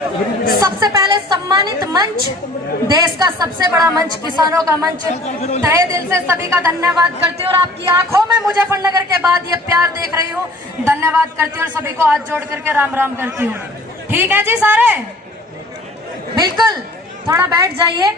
सबसे पहले सम्मानित मंच, देश का सबसे बड़ा मंच, किसानों का मंच, तहे दिल से सभी का धन्यवाद करती हूँ। और आपकी आंखों में मुजफ्फरनगर के बाद ये प्यार देख रही हूँ, धन्यवाद करती हूँ और सभी को हाथ जोड़ करके राम राम करती हूँ। ठीक है जी सारे, बिल्कुल थोड़ा बैठ जाइए,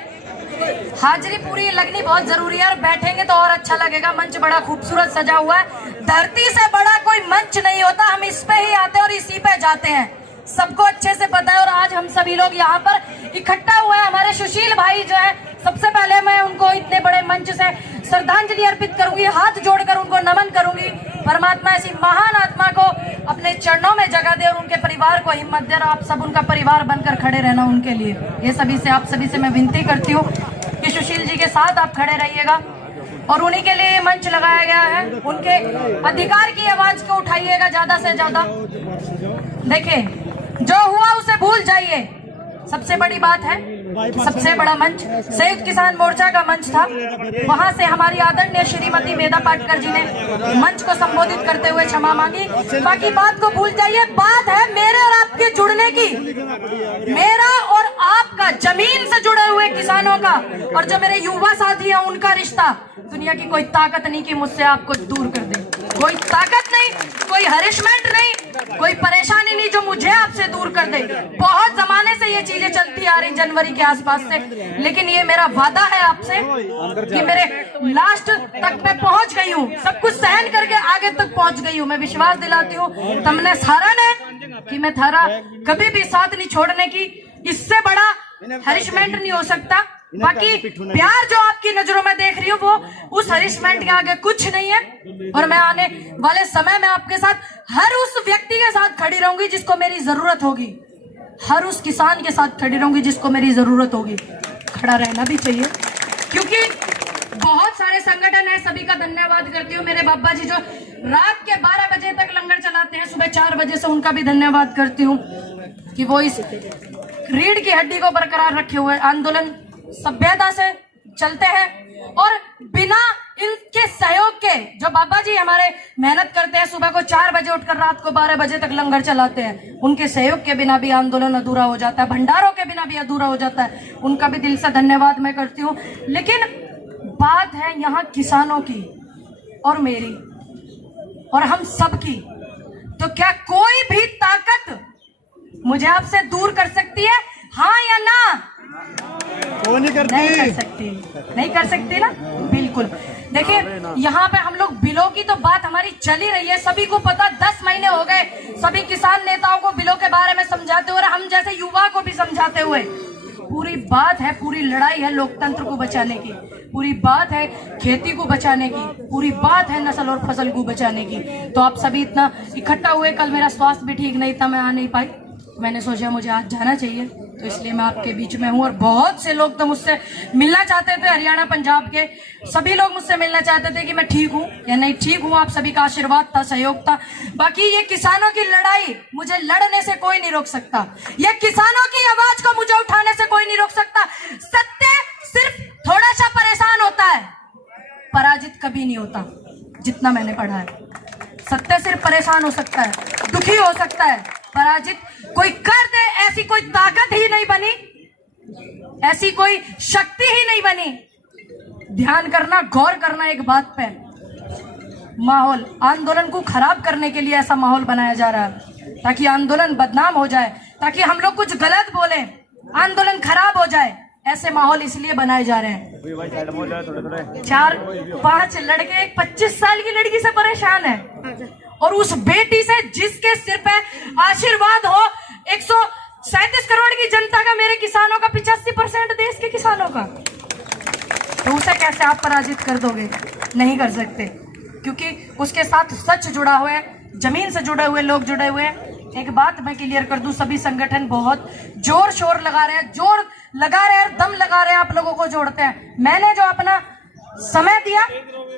हाजिरी पूरी लगनी बहुत जरूरी है और बैठेंगे तो और अच्छा लगेगा। मंच बड़ा खूबसूरत सजा हुआ है, धरती से बड़ा कोई मंच नहीं होता, हम इस पे ही आते हैं और इसी पे जाते हैं, सबको अच्छे से पता है। और आज हम सभी लोग यहाँ पर इकट्ठा हुए हैं, हमारे सुशील भाई जो है, सबसे पहले मैं उनको इतने बड़े मंच से श्रद्धांजलि अर्पित करूंगी, हाथ जोड़कर उनको नमन करूंगी। परमात्मा ऐसी महान आत्मा को अपने चरणों में जगह दे और उनके परिवार को हिम्मत दे और आप सब उनका परिवार बनकर खड़े रहना उनके लिए। ये सभी से, आप सभी से मैं विनती करती हूँ कि सुशील जी के साथ आप खड़े रहिएगा और उन्हीं के लिए मंच लगाया गया है, उनके अधिकार की आवाज को उठाइएगा ज्यादा से ज्यादा। देखिए, जो हुआ उसे भूल जाइए, सबसे बड़ी बात है। सबसे बड़ा मंच संयुक्त किसान मोर्चा का मंच था, वहां से हमारी आदरणीय श्रीमती मेधा पाटकर जी ने मंच को संबोधित करते हुए क्षमा मांगी। बाकी बात को भूल जाइए, बात है मेरे और आपके जुड़ने की, मेरा और आपका जमीन से जुड़े हुए किसानों का, और जो मेरे युवा साथी हैं उनका रिश्ता। दुनिया की कोई ताकत नहीं कि मुझसे आपको दूर कर दे, कोई ताकत नहीं, कोई हरिशमेंट नहीं, कोई परेशानी नहीं जो मुझे आपसे दूर कर दे। बहुत जमाने से ये चीजें चलती आ रही, जनवरी के आसपास से, लेकिन ये मेरा वादा है आपसे कि मेरे लास्ट तक मैं पहुंच गई हूँ, सब कुछ सहन करके आगे तक पहुंच गई हूँ। मैं विश्वास दिलाती हूँ तुमने सारा ने कि मैं थारा कभी भी साथ नहीं छोड़ने की, इससे बड़ा हरिशमेंट नहीं हो सकता। बाकी प्यार जो आपकी नजरों में देख रही हूँ वो उस हरिशमेंट के आगे कुछ नहीं है। और मैं आने वाले समय में आपके साथ हर उस व्यक्ति के साथ खड़ी रहूंगी जिसको मेरी जरूरत होगी, हर उस किसान के साथ खड़ी रहूंगी जिसको मेरी जरूरत होगी। खड़ा रहना भी चाहिए, क्योंकि बहुत सारे संगठन है, सभी का धन्यवाद करती हूँ। मेरे बाबा जी जो रात के 12 बजे तक लंगर चलाते हैं, सुबह 4 बजे से, उनका भी धन्यवाद करती हूँ कि वो इस रीढ़ की हड्डी को बरकरार रखे हुए आंदोलन सभ्यता से चलते हैं। और बिना इनके सहयोग के, जो बाबा जी हमारे मेहनत करते हैं, सुबह को 4 बजे उठकर रात को 12 बजे तक लंगर चलाते हैं, उनके सहयोग के बिना भी आंदोलन अधूरा हो जाता है, भंडारों के बिना भी अधूरा हो जाता है। उनका भी दिल से धन्यवाद मैं करती हूँ। लेकिन बात है यहाँ किसानों की और मेरी और हम सब की, तो क्या कोई भी ताकत मुझे आपसे दूर कर सकती है, हाँ या ना? नहीं कर सकती, नहीं कर सकती ना, बिल्कुल। देखिए, यहाँ पे हम लोग बिलों की तो बात हमारी चल ही रही है, सभी को पता, 10 महीने हो गए सभी किसान नेताओं को बिलों के बारे में समझाते हुए, हम जैसे युवा को भी समझाते हुए। पूरी बात है, पूरी लड़ाई है लोकतंत्र को बचाने की, पूरी बात है खेती को बचाने की, पूरी बात है नस्ल और फसल को बचाने की। तो आप सभी इतना इकट्ठा हुए, कल मेरा स्वास्थ्य भी ठीक नहीं था, मैं आ नहीं पाई, मैंने सोचा मुझे आज जाना चाहिए, तो इसलिए मैं आपके बीच में हूँ। और बहुत से लोग तो मुझसे मिलना चाहते थे, हरियाणा पंजाब के सभी लोग मुझसे मिलना चाहते थे कि मैं ठीक हूँ या नहीं ठीक हूँ। आप सभी का आशीर्वाद था, सहयोग था। बाकी ये किसानों की लड़ाई मुझे लड़ने से कोई नहीं रोक सकता, ये किसानों की आवाज को मुझे उठाने से कोई नहीं रोक सकता। सत्य सिर्फ थोड़ा सा परेशान होता है, पराजित कभी नहीं होता, जितना मैंने पढ़ा है। सत्य सिर्फ परेशान हो सकता है, दुखी हो सकता है, पराजित कोई कर दे ऐसी कोई ताकत ही नहीं बनी, ऐसी कोई शक्ति ही नहीं बनी। ध्यान करना, गौर करना एक बात पे, माहौल आंदोलन को खराब करने के लिए ऐसा माहौल बनाया जा रहा है ताकि आंदोलन बदनाम हो जाए, ताकि हम लोग कुछ गलत बोले, आंदोलन खराब हो जाए, ऐसे माहौल इसलिए बनाए जा रहे हैं। 4-5 लड़के एक 25 साल की लड़की से परेशान है, और उस बेटी से जिसके सिर पे आशीर्वाद हो 137 करोड़ की जनता का, मेरे किसानों का, 85% देश के किसानों का, तो उसे कैसे आप पराजित कर दोगे? नहीं कर सकते, क्योंकि उसके साथ सच जुड़ा हुआ है, जमीन से जुड़े हुए लोग जुड़े हुए हैं। एक बात मैं क्लियर कर दूं, सभी संगठन बहुत जोर शोर लगा रहे हैं, जोर लगा रहे हैं, दम लगा रहे हैं, आप लोगों को जोड़ते हैं। मैंने जो अपना समय दिया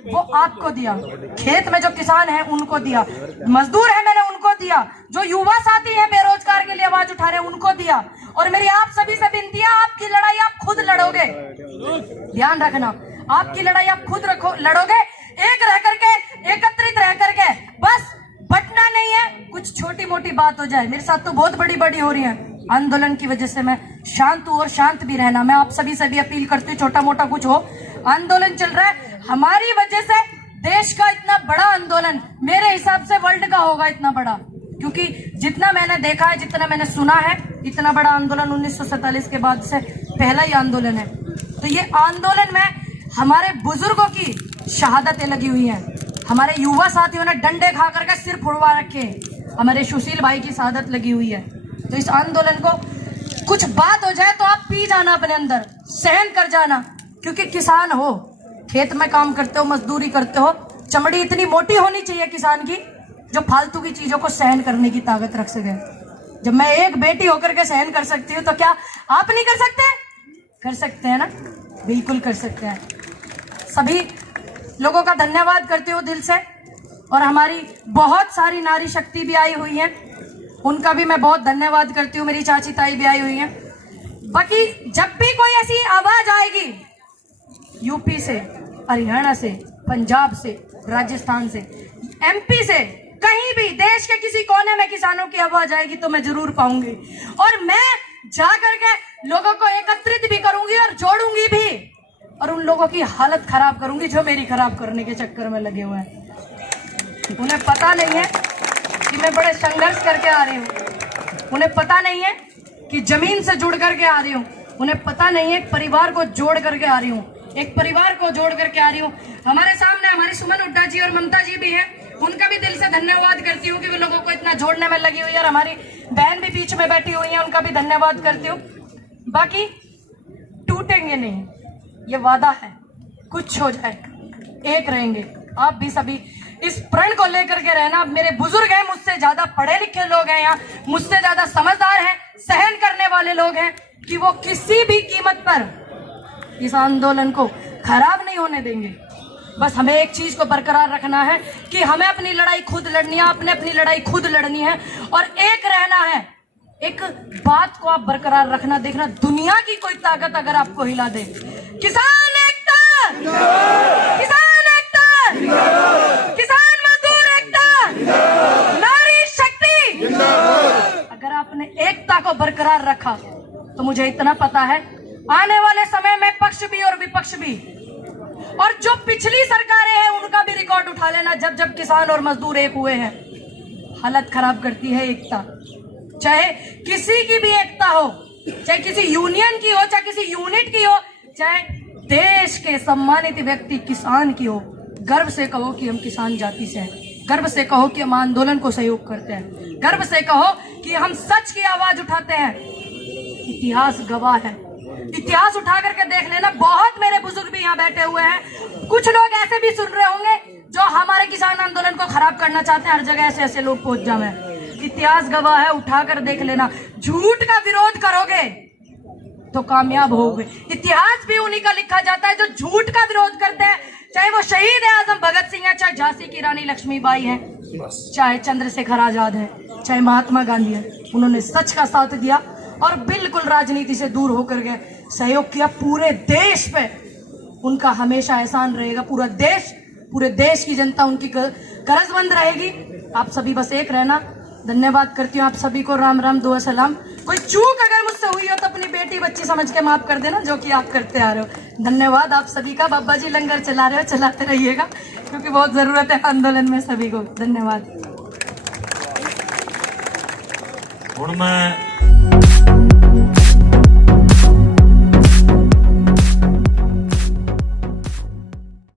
वो आपको दिया, खेत में जो किसान है उनको दिया, मजदूर है मैंने उनको दिया, जो युवा साथी है बेरोजगार के लिए आवाज उठा रहे हैं उनको दिया। और मेरी आप सभी से विनती है, आपकी लड़ाई आप खुद लड़ोगे, ध्यान रखना, आपकी लड़ाई आप खुद लड़ोगे, एक रह करके, एकत्रित रह करके, बस बटना नहीं है, कुछ छोटी मोटी बात हो जाए। मेरे साथ तो बहुत बड़ी बड़ी हो रही है, आंदोलन की वजह से मैं शांत हूँ और शांत भी रहना। मैं आप सभी से भी अपील करती हूँ, छोटा मोटा कुछ हो, आंदोलन चल रहा है हमारी वजह से, देश का इतना बड़ा आंदोलन मेरे हिसाब से वर्ल्ड का होगा इतना बड़ा, क्योंकि जितना मैंने देखा है, जितना मैंने सुना है, इतना बड़ा आंदोलन 1947 के बाद से पहला ही आंदोलन है। तो ये आंदोलन में हमारे बुजुर्गों की शहादतें लगी हुई हैं, हमारे युवा साथियों ने डंडे खा करके सिर फुड़वा रखे, हमारे सुशील भाई की शहादत लगी हुई है। तो इस आंदोलन को कुछ बात हो जाए तो आप पी जाना अपने अंदर, सहन कर जाना, क्योंकि किसान हो, खेत में काम करते हो, मजदूरी करते हो, चमड़ी इतनी मोटी होनी चाहिए किसान की जो फालतू की चीजों को सहन करने की ताकत रख सके। जब मैं एक बेटी होकर के सहन कर सकती हूँ तो क्या आप नहीं कर सकते? कर सकते हैं ना, बिल्कुल कर सकते हैं। सभी लोगों का धन्यवाद करती हूँ दिल से, और हमारी बहुत सारी नारी शक्ति भी आई हुई है, उनका भी मैं बहुत धन्यवाद करती हूँ। मेरी चाची ताई भी आई हुई है। बाकी जब भी कोई ऐसी आवाज आएगी यूपी से, हरियाणा से, पंजाब से, राजस्थान से, एमपी से, कहीं भी देश के किसी कोने में किसानों की आवाज आएगी तो मैं जरूर पाऊंगी, और मैं जा करके लोगों को एकत्रित भी करूंगी और जोड़ूंगी भी, और उन लोगों की हालत खराब करूंगी जो मेरी खराब करने के चक्कर में लगे हुए हैं। उन्हें पता नहीं है कि मैं बड़े संघर्ष करके आ रही हूँ, उन्हें पता नहीं है कि जमीन से जुड़ करके आ रही हूँ, उन्हें पता नहीं है परिवार को जोड़ करके आ रही हूँ, एक परिवार को जोड़ करके आ रही हूँ। हमारे सामने हमारी सुमन हुड्डा जी और ममता जी भी हैं, उनका भी दिल से धन्यवाद करती हूँ कि वे लोगों को इतना जोड़ने में लगी हुई है, और हमारी बहन भी बीच में बैठी हुई है, उनका भी धन्यवाद करती हूँ। बाकी टूटेंगे नहीं, ये वादा है, कुछ हो जाए एक रहेंगे। आप भी सभी इस प्रण को लेकर के रहना। मेरे बुजुर्ग हैं, मुझसे ज्यादा पढ़े लिखे लोग हैं यहाँ, मुझसे ज्यादा समझदार हैं, सहन करने वाले लोग हैं, कि वो किसी भी कीमत पर इस आंदोलन को खराब नहीं होने देंगे। बस हमें एक चीज को बरकरार रखना है कि हमें अपनी लड़ाई खुद लड़नी है, अपने अपनी लड़ाई खुद लड़नी है और एक रहना है। एक बात को आप बरकरार रखना, देखना दुनिया की कोई ताकत अगर आपको हिला दे, किसान एकता, किसान एकता, किसान मजदूर एकता, नारी शक्ति, अगर आपने एकता को बरकरार रखा तो मुझे इतना पता है आने वाले समय में पक्ष भी और विपक्ष भी, और जो पिछली सरकारें हैं उनका भी रिकॉर्ड उठा लेना, जब जब किसान और मजदूर एक हुए हैं। हालत खराब करती है एकता, चाहे किसी की भी एकता हो, चाहे किसी यूनियन की हो, चाहे किसी यूनिट की हो, चाहे देश के सम्मानित व्यक्ति किसान की हो। गर्व से कहो कि हम किसान जाति से हैं, गर्व से कहो कि हम आंदोलन को सहयोग करते हैं, गर्व से कहो कि हम सच की आवाज उठाते हैं। इतिहास गवाह है, इतिहास उठा करके देख लेना। बहुत मेरे बुजुर्ग भी यहाँ बैठे हुए हैं, कुछ लोग ऐसे भी सुन रहे होंगे जो हमारे किसान आंदोलन को खराब करना चाहते हैं, हर जगह ऐसे ऐसे लोग पहुंच जाए। इतिहास गवाह है, उठाकर देख लेना। झूठ का विरोध करोगे तो कामयाब होगे। इतिहास भी उन्हीं का लिखा जाता है जो झूठ का विरोध करते हैं, चाहे वो शहीद आजम भगत सिंह है, चाहे झांसी की रानी लक्ष्मीबाई है, चाहे चंद्रशेखर आजाद है, चाहे महात्मा गांधी है। उन्होंने सच का साथ दिया और बिल्कुल राजनीति से दूर होकर के सहयोग किया। पूरे देश पे उनका हमेशा एहसान रहेगा, पूरे देश की जनता उनकी कर्जमंद रहेगी। आप सभी बस एक रहना। धन्यवाद करती हूँ आप सभी को। राम राम, दुआ सलाम। कोई चूक अगर मुझसे हुई हो तो अपनी बेटी बच्ची समझ के माफ कर देना, जो कि आप करते आ रहे हो। धन्यवाद आप सभी का। बाबा जी लंगर चला रहे हो, चलाते रहिएगा, क्योंकि बहुत जरूरत है आंदोलन में सभी को। धन्यवाद। हुण मैं